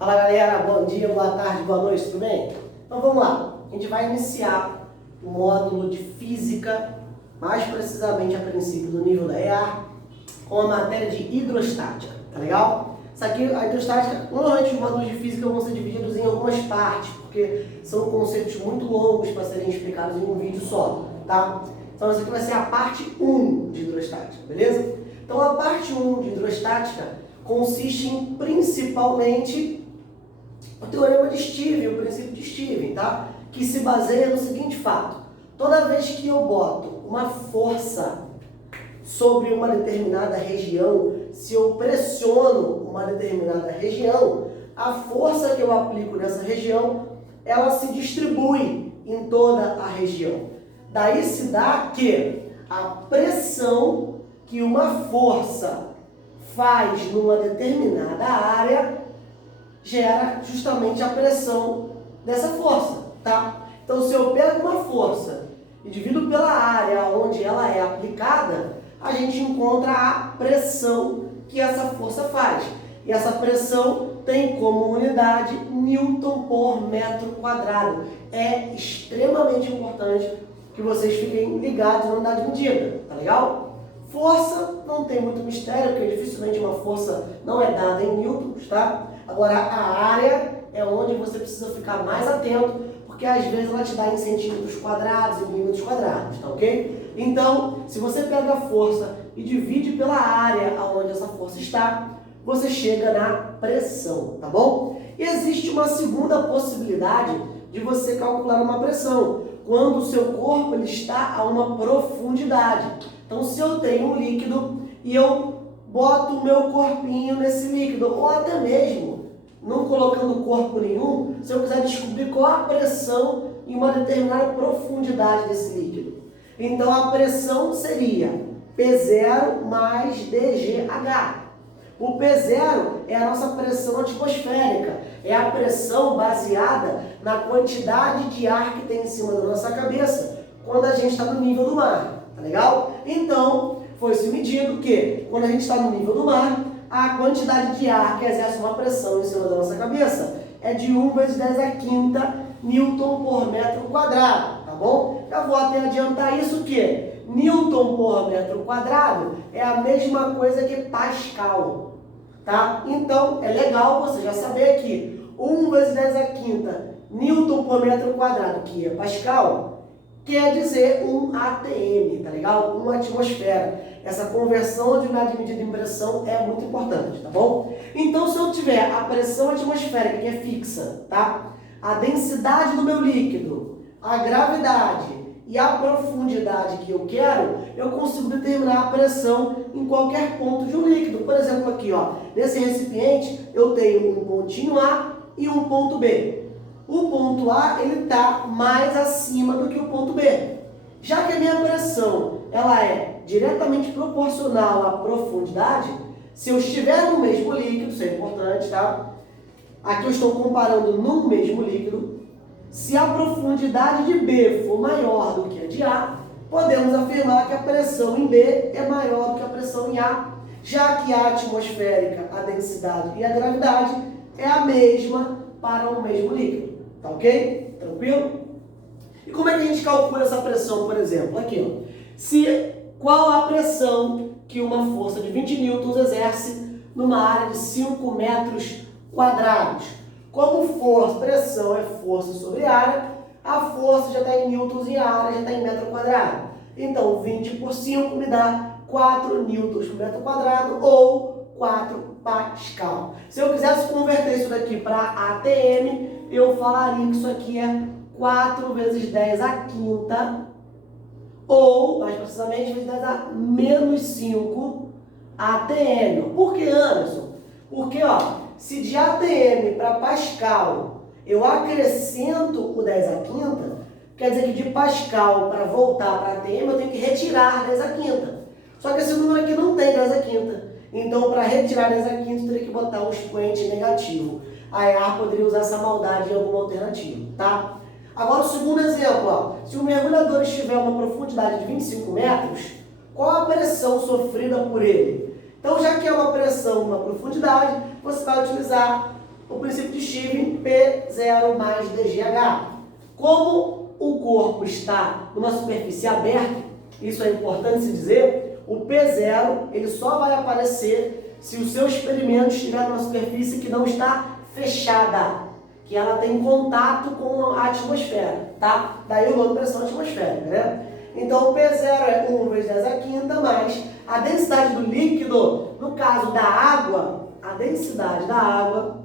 Fala galera, bom dia, boa tarde, boa noite, tudo bem? Então vamos lá, a gente vai iniciar o módulo de Física, mais precisamente a princípio do nível da EA, com a matéria de hidrostática, tá legal? Isso aqui, a hidrostática, normalmente os módulos de Física vão ser divididos em algumas partes, porque são conceitos muito longos para serem explicados em um vídeo só, tá? Então essa aqui vai ser a parte 1 de hidrostática, beleza? Então a parte 1 de hidrostática consiste em principalmente o teorema de Stevens, o princípio de Stevens, tá? Que se baseia no seguinte fato: toda vez que eu boto uma força sobre uma determinada região, se eu pressiono uma determinada região, a força que eu aplico nessa região, ela se distribui em toda a região. Daí se dá que a pressão que uma força faz numa determinada área gera justamente a pressão dessa força, tá? Então, se eu pego uma força e divido pela área onde ela é aplicada, a gente encontra a pressão que essa força faz. E essa pressão tem como unidade Newton por metro quadrado. É extremamente importante que vocês fiquem ligados na unidade de medida, tá legal? Força não tem muito mistério, porque dificilmente uma força não é dada em newtons, tá? Agora, a área é onde você precisa ficar mais atento, porque às vezes ela te dá em centímetros quadrados, em milímetros quadrados, tá ok? Então, se você pega a força e divide pela área onde essa força está, você chega na pressão, tá bom? E existe uma segunda possibilidade de você calcular uma pressão, quando o seu corpo ele está a uma profundidade. Então, se eu tenho um líquido e eu boto o meu corpinho nesse líquido, ou até mesmo não colocando corpo nenhum, se eu quiser descobrir qual a pressão em uma determinada profundidade desse líquido. Então, a pressão seria P0 mais dGH. O P0 é a nossa pressão atmosférica, é a pressão baseada na quantidade de ar que tem em cima da nossa cabeça quando a gente está no nível do mar, tá legal? Então, foi-se medido que quando a gente está no nível do mar, a quantidade de ar que exerce uma pressão em cima da nossa cabeça é de 1 vezes 10 a quinta Newton por metro quadrado, tá bom? Já vou até adiantar isso que Newton por metro quadrado é a mesma coisa que Pascal, tá? Então, é legal você já saber que 1 vezes 10 a quinta Newton por metro quadrado, que é Pascal, quer dizer um ATM, tá legal? Uma atmosfera. Essa conversão de unidade de medida em pressão é muito importante, tá bom? Então, se eu tiver a pressão atmosférica, que é fixa, tá? A densidade do meu líquido, a gravidade e a profundidade que eu quero, eu consigo determinar a pressão em qualquer ponto de um líquido. Por exemplo, aqui, ó, nesse recipiente, eu tenho um pontinho A e um ponto B. O ponto A, ele está mais acima do que o ponto B. Já que a minha pressão, ela é diretamente proporcional à profundidade, se eu estiver no mesmo líquido, isso é importante, tá? Aqui eu estou comparando no mesmo líquido. Se a profundidade de B for maior do que a de A, podemos afirmar que a pressão em B é maior do que a pressão em A, já que a atmosférica, a densidade e a gravidade é a mesma para o mesmo líquido. Tá ok? Tranquilo? E como é que a gente calcula essa pressão, por exemplo? Aqui, ó. Qual a pressão que uma força de 20 newtons exerce numa área de 5 metros quadrados? Como pressão é força sobre área, a força já está em newtons e a área já está em metro quadrado. Então, 20 por 5 me dá 4 newtons por metro quadrado ou 4 Pascal. Se eu quisesse converter isso daqui para ATM, eu falaria que isso aqui é 4 vezes 10 a quinta, ou, mais precisamente, vezes 10 a menos 5 ATM. Por que, Anderson? Porque, ó, se de ATM para Pascal eu acrescento o 10 a quinta, quer dizer que de Pascal para voltar para ATM eu tenho que retirar 10 a quinta. Só que esse número aqui não tem 10 a quinta. Então, para retirar 10 a quinta, eu teria que botar um expoente negativo. A EA poderia usar essa maldade em alguma alternativa, tá? Agora, o segundo exemplo, ó. Se o mergulhador estiver a uma profundidade de 25 metros, qual a pressão sofrida por ele? Então, já que é uma pressão, uma profundidade, você vai utilizar o princípio de Stevens, P0 mais dGH. Como o corpo está numa superfície aberta, isso é importante se dizer, o P0 ele só vai aparecer se o seu experimento estiver numa superfície que não está fechada, que ela tem contato com a atmosfera, tá? Daí o nome pressão atmosférica, né? Então o P0 é 1 vezes 10 a quinta mais a densidade do líquido, no caso da água, a densidade da água,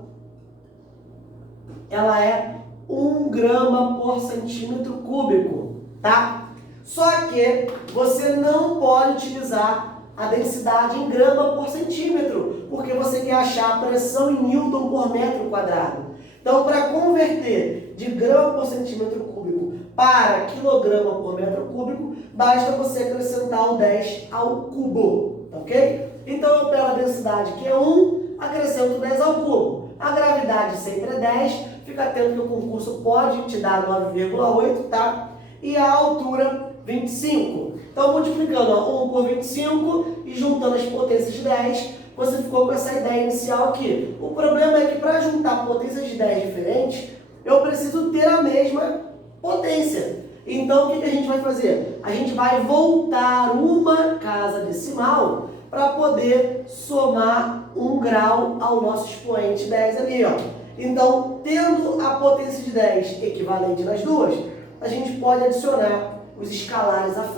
ela é 1 grama por centímetro cúbico, tá? Só que você não pode utilizar a densidade em grama por centímetro, porque você quer achar a pressão em Newton por metro quadrado. Então, para converter de grama por centímetro cúbico para quilograma por metro cúbico, basta você acrescentar o 10 ao cubo, ok? Então, eu pego a densidade, que é 1, acrescento 10 ao cubo. A gravidade sempre é 10, fica atento que o concurso pode te dar 9,8, tá? E a altura, 25. Então, multiplicando 1 por 25 e juntando as potências de 10, você ficou com essa ideia inicial aqui. O problema é que para juntar potências de 10 diferentes, eu preciso ter a mesma potência. Então, o que a gente vai fazer? A gente vai voltar uma casa decimal para poder somar 1 grau ao nosso expoente 10 ali, ó. Então, tendo a potência de 10 equivalente nas duas, a gente pode adicionar os escalares à frente.